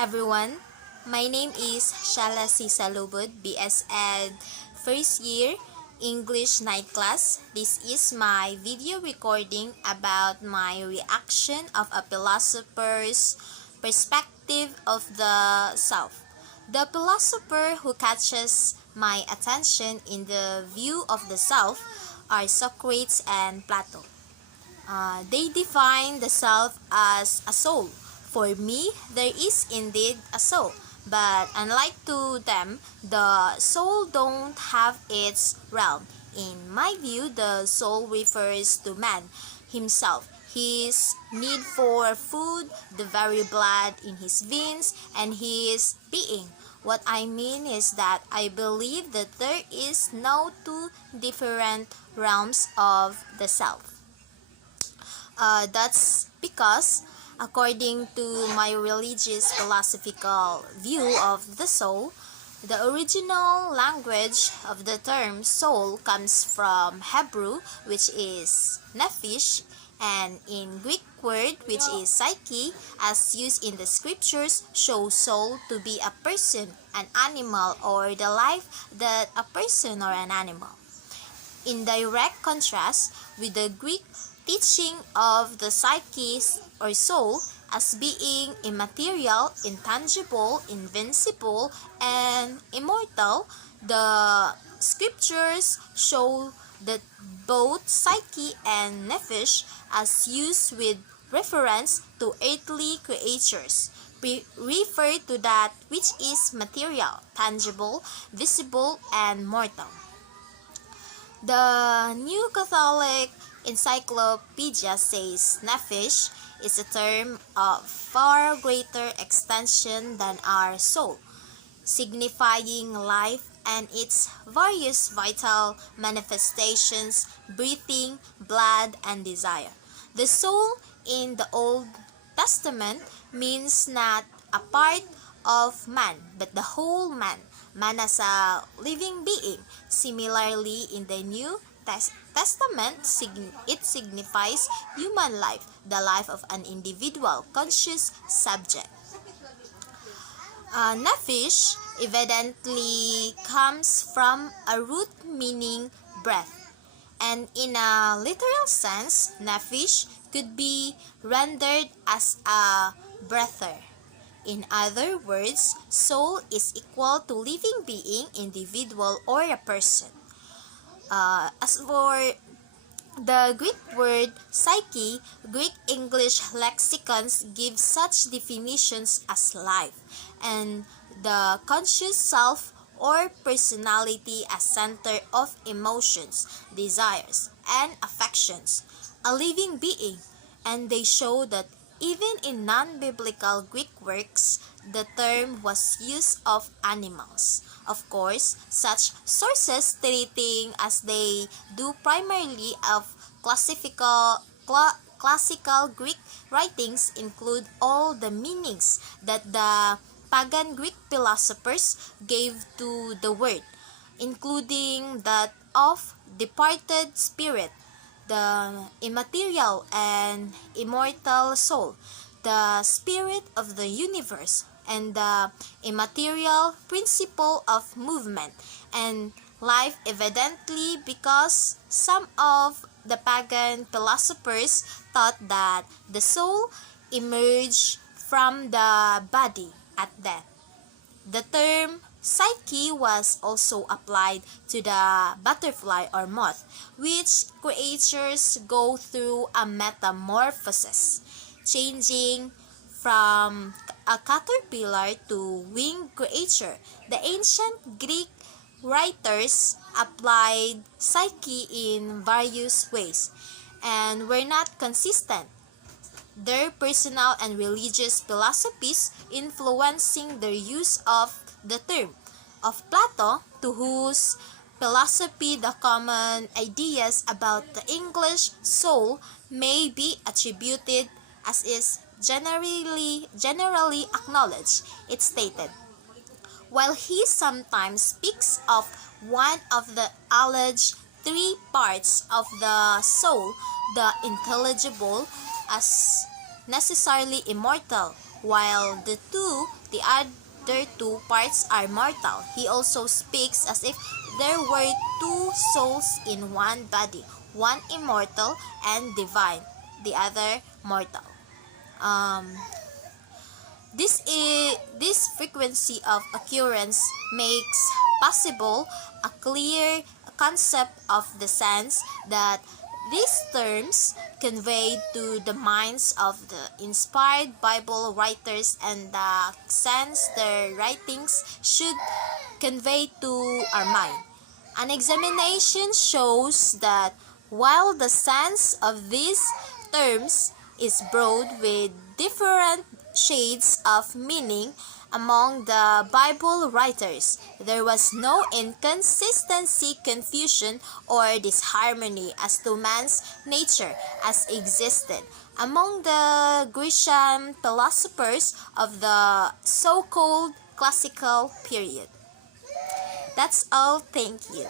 everyone. My name is Shala Sisalubud, BS Ed first year English night class. This is my video recording about my reaction of a philosopher's perspective of the self. The philosopher who catches my attention in the view of the self are Socrates and Plato. They define the self as a soul. For me, there is indeed a soul, but unlike to them, the soul don't have its realm. In my view, the soul refers to man himself, his need for food, the very blood in his veins, and his being. What I mean is that I believe that there is no two different realms of the self. That's because, according to my religious philosophical view of the soul, the original language of the term soul comes from Hebrew, which is nephesh, and in Greek word, which is psyche, as used in the scriptures, shows soul to be a person, an animal, or the life that a person or an animal. In direct contrast with the Greek teaching of the psyche or soul as being immaterial, intangible, invincible, and immortal, the scriptures show that both psyche and nephesh, as used with reference to earthly creatures, refer to that which is material, tangible, visible, and mortal. The New Catholic Encyclopedia says nephesh is a term of far greater extension than our soul, signifying life and its various vital manifestations, breathing, blood, and desire. The soul in the Old Testament means not a part of man, but the whole man as a living being. Similarly, in the New Testament, it signifies human life, the life of an individual, conscious subject. Nephesh evidently comes from a root meaning breath, and in a literal sense, nephesh could be rendered as a breather. In other words, soul is equal to living being, individual, or a person. As for the Greek word psyche, Greek English lexicons give such definitions as life, and the conscious self or personality as center of emotions, desires, and affections, a living being, and they show that even in non-biblical Greek works, the term was used of animals. Of course, such sources treating as they do primarily of classical Greek writings include all the meanings that the pagan Greek philosophers gave to the word, including that of departed spirit, the immaterial and immortal soul, the spirit of the universe, and the immaterial principle of movement and life, evidently because some of the pagan philosophers thought that the soul emerged from the body at death. The term psyche was also applied to the butterfly or moth, which creatures go through a metamorphosis, changing from a caterpillar to winged creature. The ancient Greek writers applied psyche in various ways and were not consistent, their personal and religious philosophies influencing their use of the term. Of Plato, to whose philosophy the common ideas about the English soul may be attributed, as is generally acknowledged, it stated, while he sometimes speaks of one of the alleged three parts of the soul, the intelligible, as necessarily immortal, while the two The other two parts are mortal. He also speaks as if there were two souls in one body, one immortal and divine, the other mortal. Um, this frequency of occurrence makes possible a clear concept of the sense that these terms conveyed to the minds of the inspired Bible writers and the sense their writings should convey to our mind. An examination shows that while the sense of these terms is broad with different shades of meaning among the Bible writers, there was no inconsistency, confusion, or disharmony as to man's nature as existed among the Grecian philosophers of the so-called classical period. That's all. Thank you.